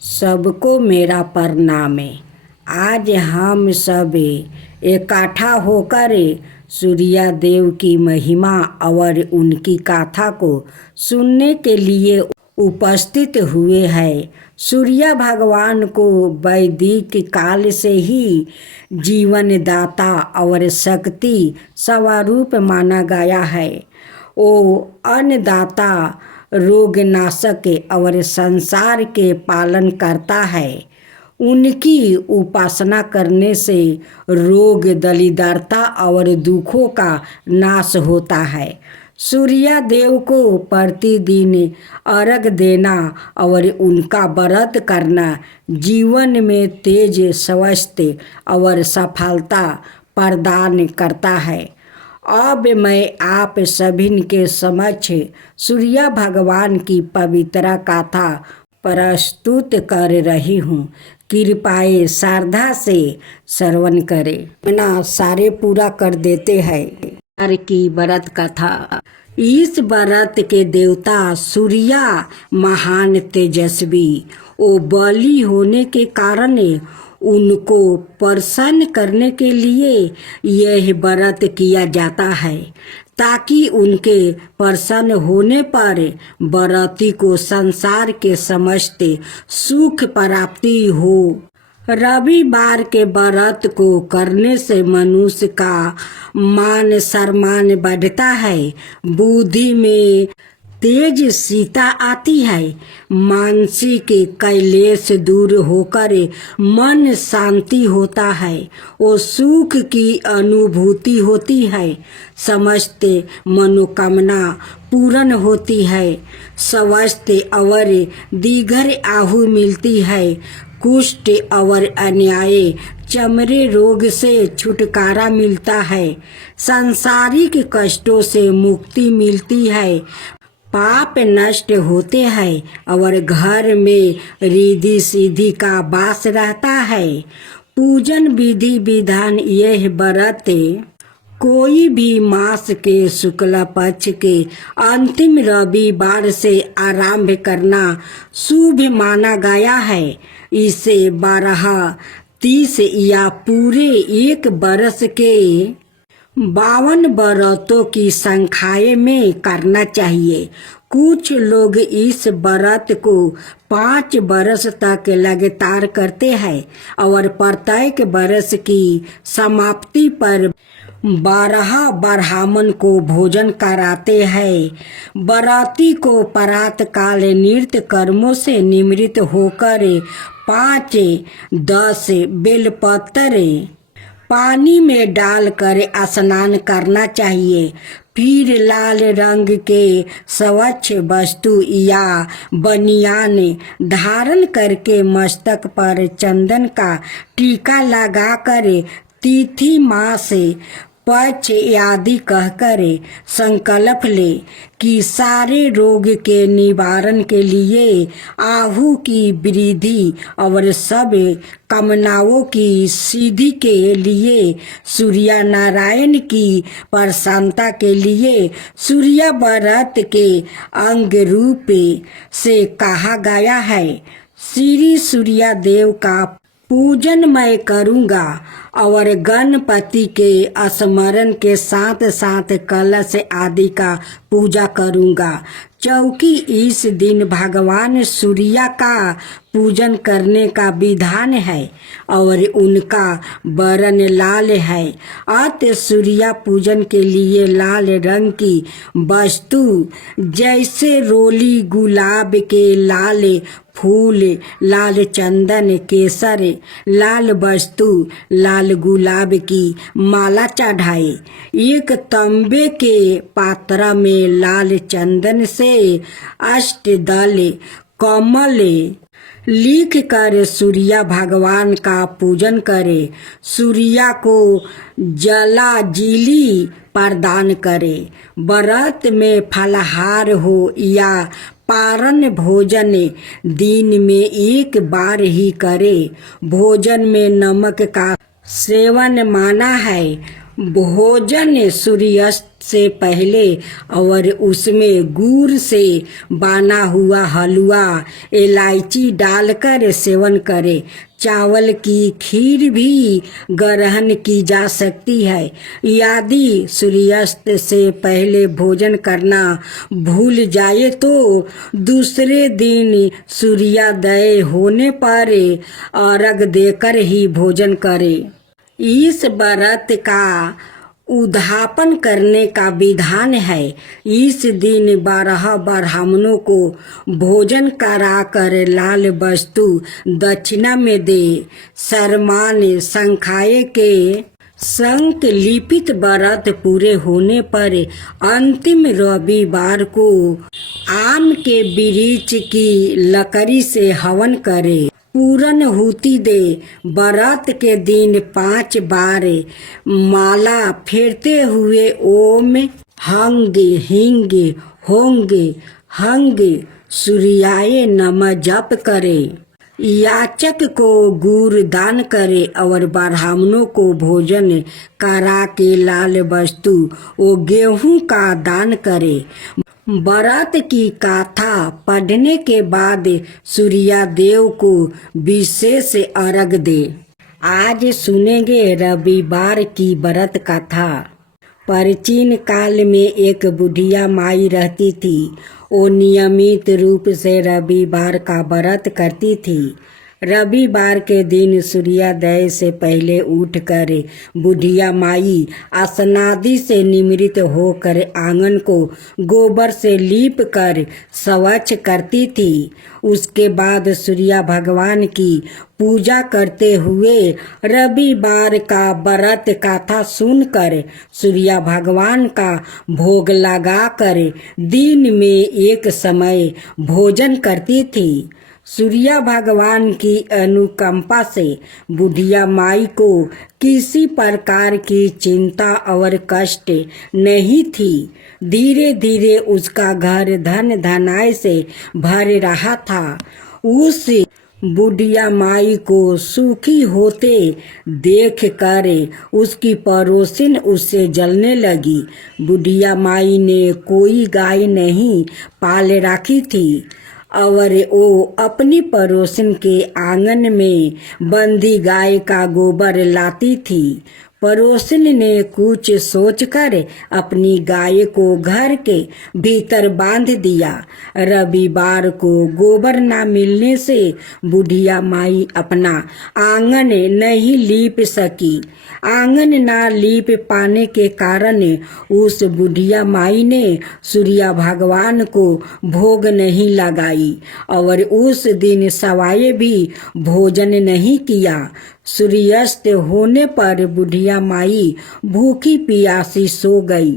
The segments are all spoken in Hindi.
सबको मेरा प्रणाम। आज हम सब इकट्ठा होकर सूर्य देव की महिमा और उनकी गाथा को सुनने के लिए उपस्थित हुए हैं। सूर्य भगवान को वैदिक काल से ही जीवनदाता और शक्ति स्वरूप माना गया है। वो अन्नदाता, रोगनाशक और संसार के पालन करता है। उनकी उपासना करने से रोग, दरिद्रता और दुखों का नाश होता है। सूर्य देव को प्रतिदिन अर्घ देना और उनका व्रत करना जीवन में तेज, स्वास्थ्य और सफलता प्रदान करता है। अब मैं आप सभी के समक्ष सूर्य भगवान की पवित्र गाथा प्रस्तुत कर रही हूँ। कृपया श्रद्धा से श्रवण करें। अपना सारे पूरा कर देते हैं की व्रत कथा। इस व्रत के देवता सूर्य महान तेजस्वी ओ बलि होने के कारण उनको प्रसन्न करने के लिए यह व्रत किया जाता है, ताकि उनके प्रसन्न होने पर व्रती को संसार के समस्त सुख प्राप्ति हो। रविवार के व्रत को करने से मनुष्य का मान सम्मान बढ़ता है, बुद्धि में तेज सीता आती है, मानसिक क्लेश दूर होकर मन शांति होता है, वो सुख की अनुभूति होती है, समस्त मनोकामना पूर्ण होती है, स्वास्थ्य और दीर्घ आयु मिलती है, कुष्ठ और अन्याय चमड़े रोग से छुटकारा मिलता है, सांसारिक कष्टों से मुक्ति मिलती है, पाप नष्ट होते हैं और घर में रिद्धि सिद्धि का वास रहता है। पूजन विधि विधान। यह व्रत कोई भी मास के शुक्ल पक्ष के अंतिम रविवार से आरंभ करना शुभ माना गया है। इसे 12, 30 या पूरे एक बरस के 52 व्रतों की संख्या में करना चाहिए। कुछ लोग इस व्रत को 5 वर्ष तक लगातार करते हैं और प्रत्येक वर्ष की समाप्ति पर 12 ब्राह्मण को भोजन कराते हैं। व्रती को प्रातः काल नृत्य कर्मों से निवृत्त होकर 5, 10 बेलपत्र पानी में डालकर स्नान करना चाहिए। फिर लाल रंग के स्वच्छ वस्तु या बनियान धारण करके मस्तक पर चंदन का टीका लगाकर तिथि, मास, पक्ष आदि कहकर संकल्प ले कि सारे रोग के निवारण के लिए, आयु की वृद्धि और सब कामनाओं की सिद्धि के लिए, सूर्य नारायण की प्रसन्नता के लिए सूर्य व्रत के अंग रूप से कहा गया है। श्री सूर्य देव का पूजन मैं करूँगा और गणपति के स्मरण के साथ साथ कलश आदि का पूजा करूँगा, क्योंकि इस दिन भगवान सूर्य का पूजन करने का विधान है और उनका वर्ण लाल है। अतः सूर्य पूजन के लिए लाल रंग की वस्तु जैसे रोली, गुलाब के लाल फूल, लाल चंदन, केसर, लाल वस्तु, लाल गुलाब की माला चढ़ाए। एक तांबे के पात्र में लाल चंदन से अष्टदल कमल लिख कर सूर्य भगवान का पूजन करे। सूर्य को जलांजलि प्रदान करे। व्रत में फलाहार हो या पारण भोजन दिन में एक बार ही करे। भोजन में नमक का सेवन माना है। भोजन सूर्यास्त से पहले और उसमें गुड़ से बना हुआ हलवा इलायची डालकर सेवन करें। चावल की खीर भी ग्रहण की जा सकती है। यदि सूर्यास्त से पहले भोजन करना भूल जाए तो दूसरे दिन सूर्योदय होने पर अर्घ देकर ही भोजन करें। इस व्रत का उद्यापन करने का विधान है। इस दिन 12 ब्राह्मणों को भोजन कराकर लाल वस्तु दक्षिणा में दे। सम्मान संख्याए के संकलिपित व्रत पूरे होने पर अंतिम रविवार को आम के वृक्ष की लकड़ी से हवन करे। पूर्णाहुति दे। व्रत के दिन 5 बार माला फेरते हुए ओम हंगे हिंगे होंगे हंगे सूर्याय नमः जप करे। याचक को गुड़ दान करे और ब्राह्मणों को भोजन करा के लाल वस्तु और गेहूं का दान करे। व्रत की गाथा पढ़ने के बाद सूर्यदेव को विशेष अर्घ दे। आज सुनेंगे रविवार की व्रत कथा। प्राचीन काल में एक बुढ़िया माई रहती थी। वो नियमित रूप से रविवार का व्रत करती थी। रविवार के दिन सूर्योदय से पहले उठकर बुढ़िया माई स्नादि से निमृत होकर आंगन को गोबर से लीप कर स्वच्छ करती थी। उसके बाद सूर्य भगवान की पूजा करते हुए रविवार का व्रत कथा सुनकर सूर्य भगवान का भोग लगाकर दिन में एक समय भोजन करती थी। सूर्य भगवान की अनुकंपा से बुढ़िया माई को किसी प्रकार की चिंता और कष्ट नहीं थी। धीरे धीरे उसका घर धन धनाय से भर रहा था। उस बुढ़िया माई को सुखी होते देख कर उसकी पड़ोसिन उससे जलने लगी। बुढ़िया माई ने कोई गाय नहीं पाल रखी थी और वो अपनी पड़ोसिन के आंगन में बंधी गाय का गोबर लाती थी। पड़ोसिन ने कुछ सोचकर अपनी गाय को घर के भीतर बांध दिया। रविवार को गोबर न मिलने से बुढ़िया माई अपना आंगन नहीं लीप सकी। आंगन न लीप पाने के कारण उस बुढ़िया माई ने सूर्य भगवान को भोग नहीं लगाई और उस दिन सवाए भी भोजन नहीं किया। सूर्यास्त होने पर बुढ़िया माई भूखी प्यासी सो गई।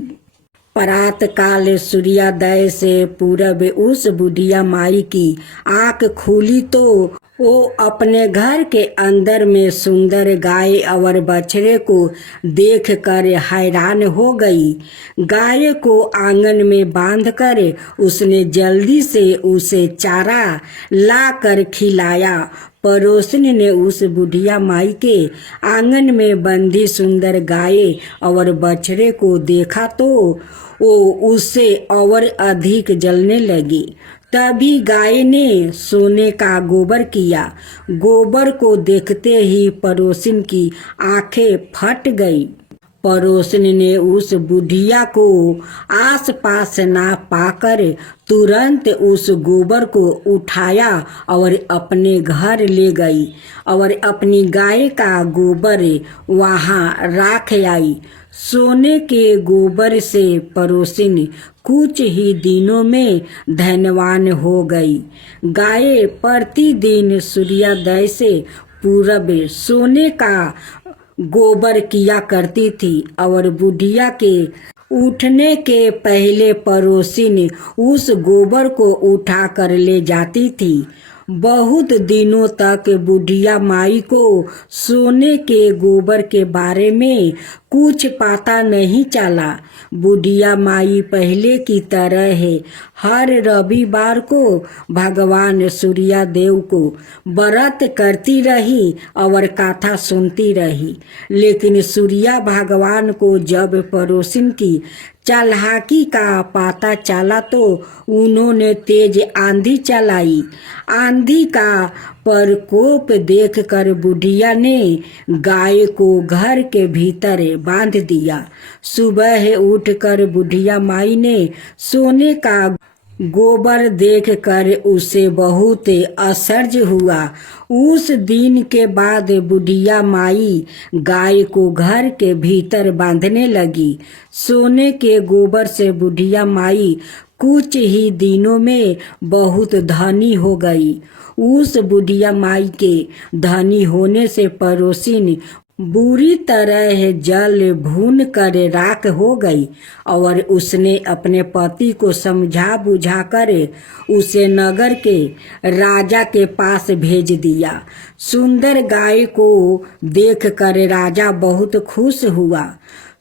प्रातः काल सूर्योदय से पूर्व उस बुढ़िया माई की आँख खुली तो वो अपने घर के अंदर में सुंदर गाय और बछड़े को देखकर हैरान हो गई। गाय को आंगन में बांधकर उसने जल्दी से उसे चारा लाकर खिलाया। पड़ोसिन ने उस बुढ़िया माई के आंगन में बंधी सुंदर गाय और बछड़े को देखा तो वो उससे और अधिक जलने लगी। तभी गाय ने सोने का गोबर किया। गोबर को देखते ही पड़ोसिन की आंखें फट गई। पड़ोसिन ने उस बुढ़िया को आसपास ना पाकर तुरंत उस गोबर को उठाया और अपने घर ले गई और अपनी गाय का गोबर वहाँ रख आई। सोने के गोबर से पड़ोसिन कुछ ही दिनों में धनवान हो गई। गाय प्रतिदिन सूर्योदय से पूर्व सोने का गोबर किया करती थी और बुढ़िया के उठने के पहले पड़ोसिन उस गोबर को उठा कर ले जाती थी। बहुत दिनों तक बुढ़िया माई को सोने के गोबर के बारे में कुछ पता नहीं चला। बुढ़िया माई पहले की तरह है हर रविवार को भगवान सूर्यदेव को व्रत करती रही और कथा सुनती रही। लेकिन सूर्य भगवान को जब पड़ोसिन की चालाकी का पता चला तो उन्होंने तेज आंधी चलाई। आंधी का प्रकोप देखकर बुढ़िया ने गाय को घर के भीतर बांध दिया। सुबह उठकर बुढ़िया माई ने सोने का गोबर देखकर उसे बहुत आश्चर्य हुआ। उस दिन के बाद बुढ़िया माई गाय को घर के भीतर बांधने लगी। सोने के गोबर से बुढ़िया माई कुछ ही दिनों में बहुत धनी हो गई। उस बुढ़िया माई के धनी होने से पड़ोसिन बुरी तरह जल भून कर राख हो गई और उसने अपने पति को समझा बुझा कर उसे नगर के राजा के पास भेज दिया। सुंदर गाय को देखकर राजा बहुत खुश हुआ।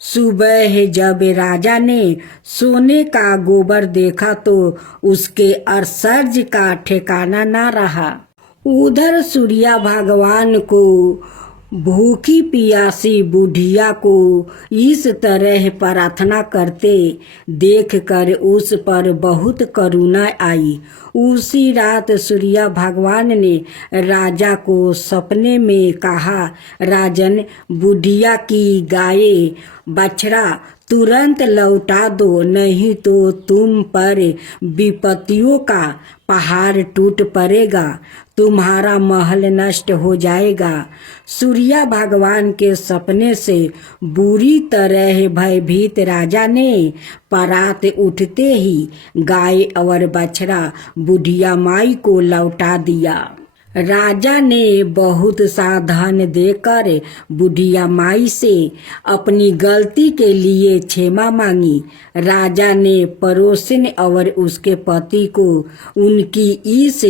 सुबह जब राजा ने सोने का गोबर देखा तो उसके आश्चर्य का ठिकाना न रहा। उधर सूर्य भगवान को भूखी प्यासी बुढ़िया को इस तरह प्रार्थना करते देखकर उस पर बहुत करुणा आई। उसी रात सूर्य भगवान ने राजा को सपने में कहा, राजन, बुढ़िया की गाय बछड़ा तुरंत लौटा दो, नहीं तो तुम पर विपत्तियों का पहाड़ टूट पड़ेगा, तुम्हारा महल नष्ट हो जाएगा। सूर्य भगवान के सपने से बुरी तरह भयभीत राजा ने परात उठते ही गाय और बछड़ा बुढ़िया माई को लौटा दिया। राजा ने बहुत सा धन देकर बुढ़िया माई से अपनी गलती के लिए क्षमा मांगी। राजा ने पड़ोसिन और उसके पति को उनकी इस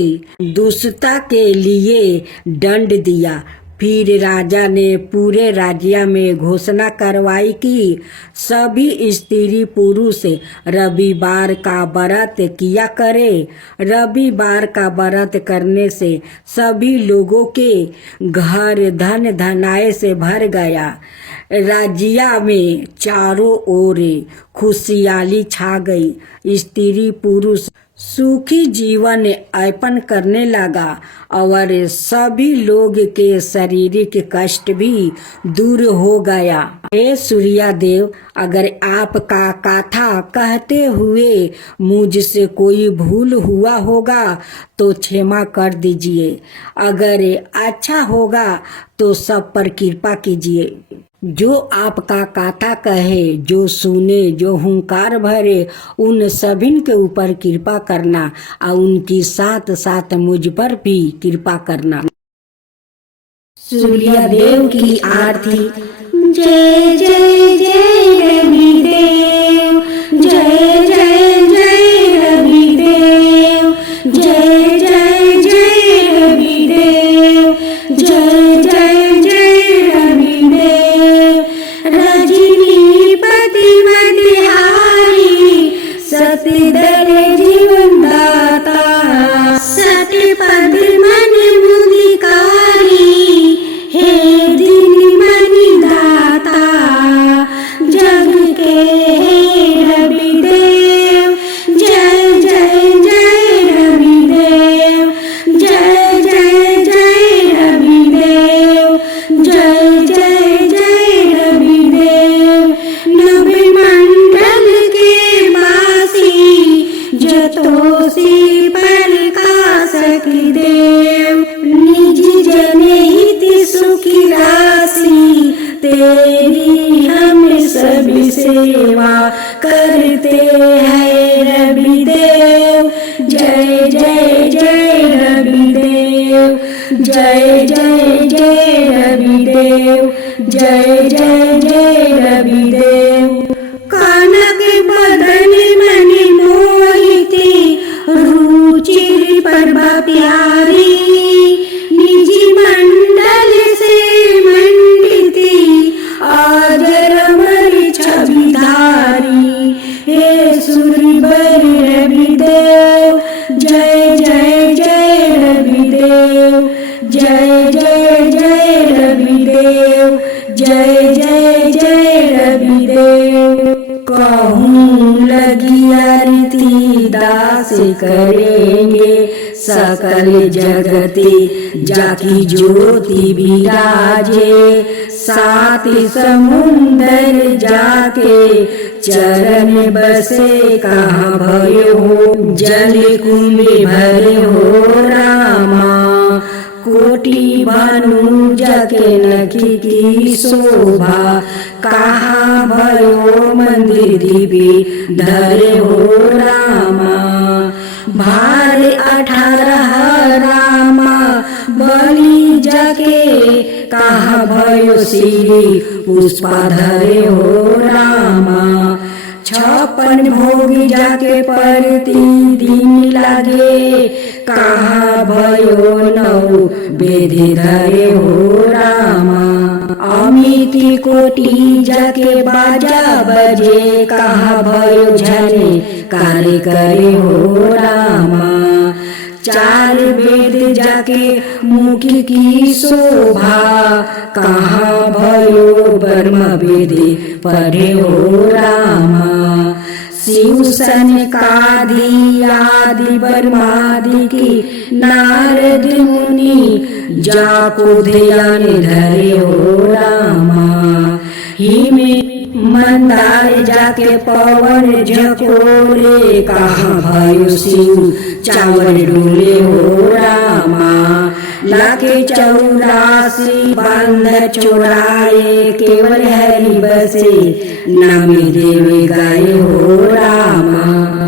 दुष्टता के लिए दंड दिया। फिर राजा ने पूरे राज्य में घोषणा करवाई कि सभी स्त्री पुरुष रविवार का व्रत किया करे। रविवार का व्रत करने से सभी लोगों के घर धन धनाए से भर गया। राज्य में चारों ओर खुशहाली छा गई। स्त्री पुरुष सुखी जीवन यापन करने लगा और सभी लोग के शारीरिक कष्ट भी दूर हो गया। हे सूर्यदेव, अगर आपका कथा कहते हुए मुझसे कोई भूल हुआ होगा तो क्षमा कर दीजिए। अगर अच्छा होगा तो सब पर कृपा कीजिए। जो आपका कथा कहे, जो सुने, जो हुंकार भरे, उन सभी के ऊपर कृपा करना और उनकी साथ साथ मुझ पर भी कृपा करना। सूर्यदेव की आरती। जय जय जय रविदेव, जय जय जय रविदेव, जय जय जय रविदेव, जय जय जय रविदेव। रजनीपति मतिहारी सतदल जीवन दाता, सतपद मन मुदिकारी, हे दिन मणि दाता। जग के हे रविदेव, जय जय जय रविदेव, जय जय जय रविदेव, जय जय जय रविदेव। नभ मंडल के वासी जतोषी प्रकाशक देव, निज जनहित सुखी राशि, तेरी हम सभी सेवा करते हैं रविदेव। जय जय जय रविदेव, जय जय जय रविदेव, जय जय जय रविदेव। कनक बदन मणि मोहिती, रुचिर प्रभा प्यारी, निज मंडल से मंडिती, आजर अमर छवि धारी, हे सूर्यवर रविदेव। जय जय जय रविदेव, जय जय जय रविदेव, जय जय जय रविदेव। कहूँ रीति दास करेंगे सकल जगते जाकी ज्योति विराजे। सात समुंदर जाके चरण बसे कहाँ भयो जल कुंभ भरे हो रामा। कोटि भानु जाके नखी की शोभा कहाँ भयो मंदिर दीपी धरे हो रामा। भार 18 रामा बलि जाके कहाँ भयो श्री पुष्पा धरे हो रामा। 56 भोग जाके प्रतिदिन लागे कहाँ भयो 9 वेद धरे हो रामा। अमिति कोटि जाके बाजा बजे कहाँ भयो झने कार्य करे हो रामा। 4 वेद जाके मुखी की शोभा कहाँ भयो ब्रह्म वेद पढ़े हो रामा। शिव सनकादि आदि ब्रह्मादि की नारद मुनि जाको ध्यान धरे हो रामा। हिम मंदार जाके पवन झकोरे कहाँ भयो शिव चावल डोले हो रामा। लाके 84 बांध चोराए केवल हरि बसे नाम देव गाए हो रामा।